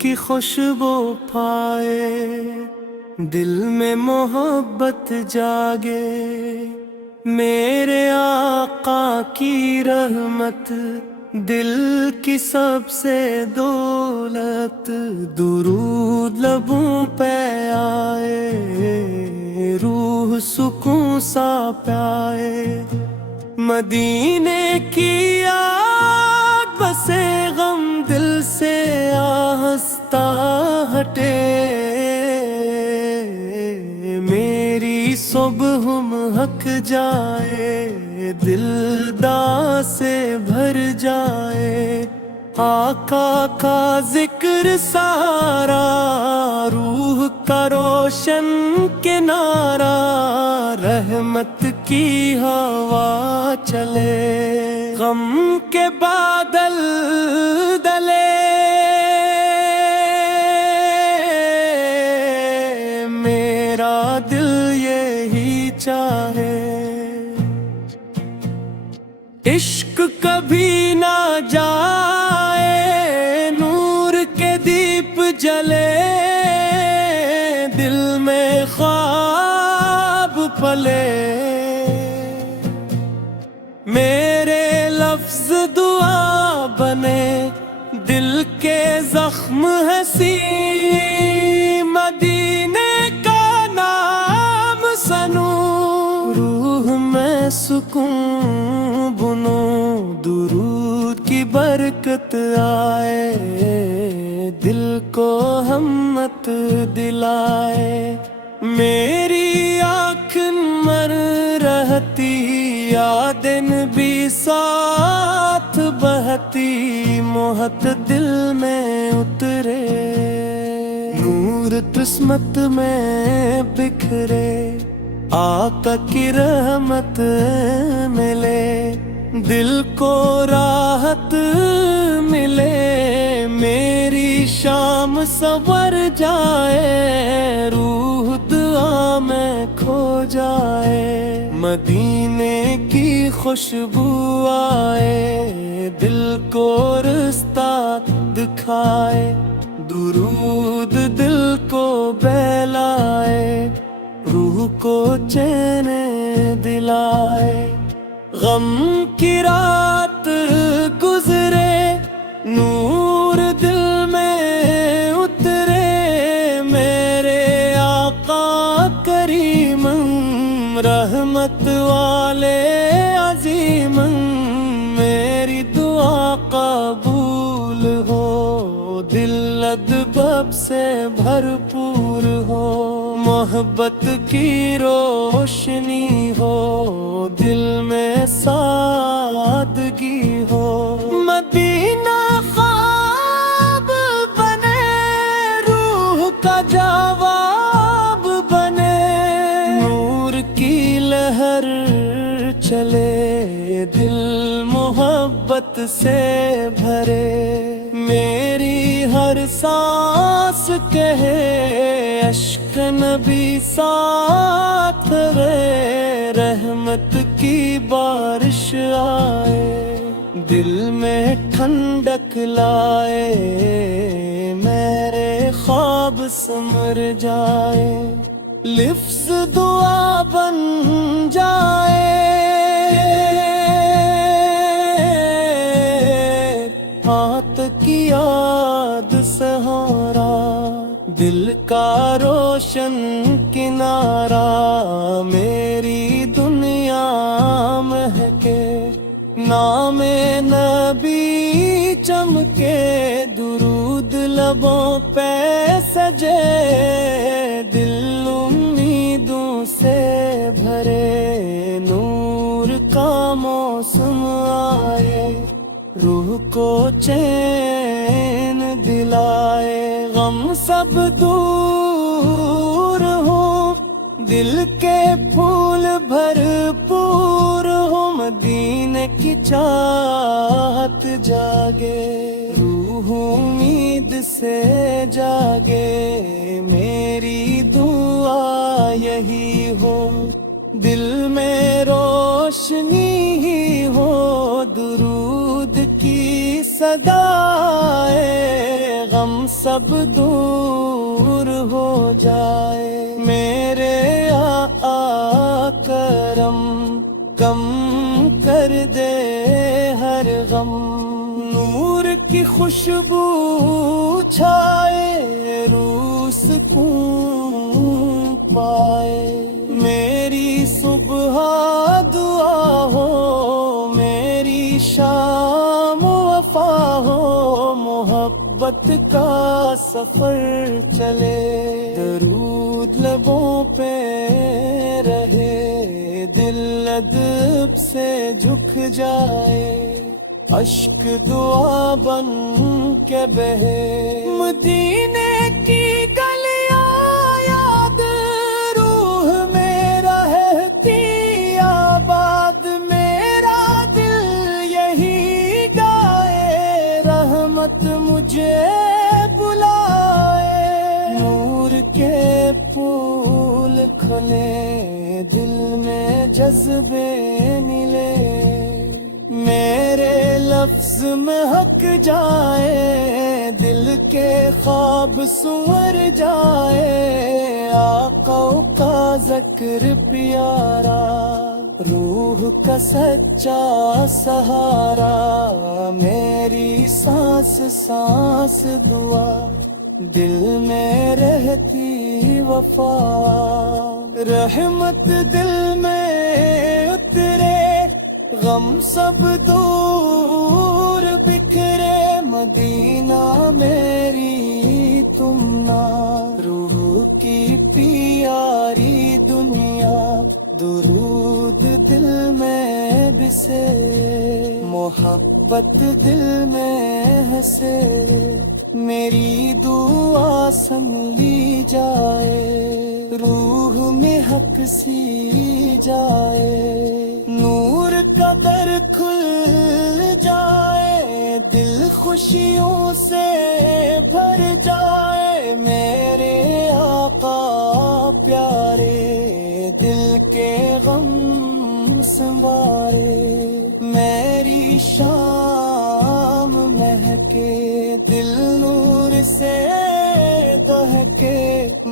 کی خوشبو پائے، دل میں محبت جاگے، میرے آقا کی رحمت دل کی سب سے دولت، درود لبوں پہ آئے، روح سکون سا پائے، مدینے کی یاد بسے، غم دل سے آہستہ ہٹے، میری صبح مہک جائے، دل دا سے بھر جائے، آقا کا ذکر سارا، روح کا روشن کنارہ، رحمت کی ہوا چلے، غم کے بادل دلے، میرا دل یہی چاہے، عشق کبھی نہ جائے، نور کے دیپ جلے، دل میں خواب پلے، میرے لفظ دعا بنے، دل کے زخم ہنسی، مدینے کا نام سنوں، روح میں سکون بنوں، درود کی برکت آئے، دل کو ہمت دلائے، میری آنکھ مر رہتی، یادن بھی ساتھ بہتی، محت دل میں اترے، نور قسمت میں بکھرے، آقا کی رحمت ملے، دل کو راحت ملے، میری شام سنور جائے، روح دعا میں کھو جائے، مدینے کی خوشبو آئے، دل کو رستہ دکھائے، درود دل کو بہلائے، روح کو چین دلائے، غم کی رات گزرے، نور دل میں اترے، میرے آقا کریم، رحمت والے عظیم، میری دعا قبول ہو، دل ادب سے بھرپور ہو، محبت کی روشنی ہو، دل میں سادگی ہو، مدینہ خواب بنے، روح کا جواب بنے، نور کی لہر چلے، دل محبت سے بھرے، میری ہر سانس کہے، عشق نبی ساتھ رہے، رحمت کی بارش آئے، دل میں ٹھنڈک لائے، میرے خواب سمر جائے، لفظ دعا بن جائے، ہاتھ کی یاد سہارا، دل کا روشن کنارہ، میری دنیا مہکے، نام نبی چمکے، درود لبوں پہ سجے، دل امیدوں سے بھرے، نور کا موسم آئے، روح کو چین دلائے، غم سب دور ہو، دل کے پھول بھرپور ہو، مدینے کی چاہت جاگے، روح امید سے جاگے، میری دعا یہی ہو، دل میں روشنی ہی ہو، درود کی صدائے غم سب دور ہو جائے میرے آقا کرم کم کر دے ہر غم نور کی خوشبو چھائے روح سکون پائے میری صبح دعا ہو میری شام وفا ہو محبت کا سفر چلے درود لبوں پہ رہے دل ادب سے جھک جائے اشک دعا بن کے بہے مدینے کی گلیاں یاد روح میں رہتی آباد میرا دل یہی گائے رحمت مجھے بلائے نور کے پھول کھلے دل میں جذبے ملے میرے لفظ میں حق جائے دل کے خواب سنور جائے آقا کا ذکر پیارا روح کا سچا سہارا میری سانس سانس دعا دل میں رہتی وفا رحمت دل میں اترے غم سب دور بکھرے مدینہ میری تم نا روح کی پیاری دنیا درود دل میں بسے محبت دل میں ہنسے میری دعا سن لی جائے روح میں حق سی جائے نور کا در کھل جائے دل خوشیوں سے بھر جائے میرے آقا پیارے دل کے غم سنوارے میری شام مہکے دل نور سے دہکے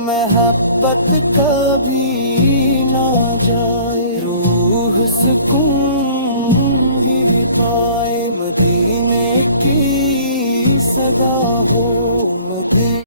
محبت کبھی نہ جائے روح سکون ہی پائے مدینے کی صدا ہو مدینے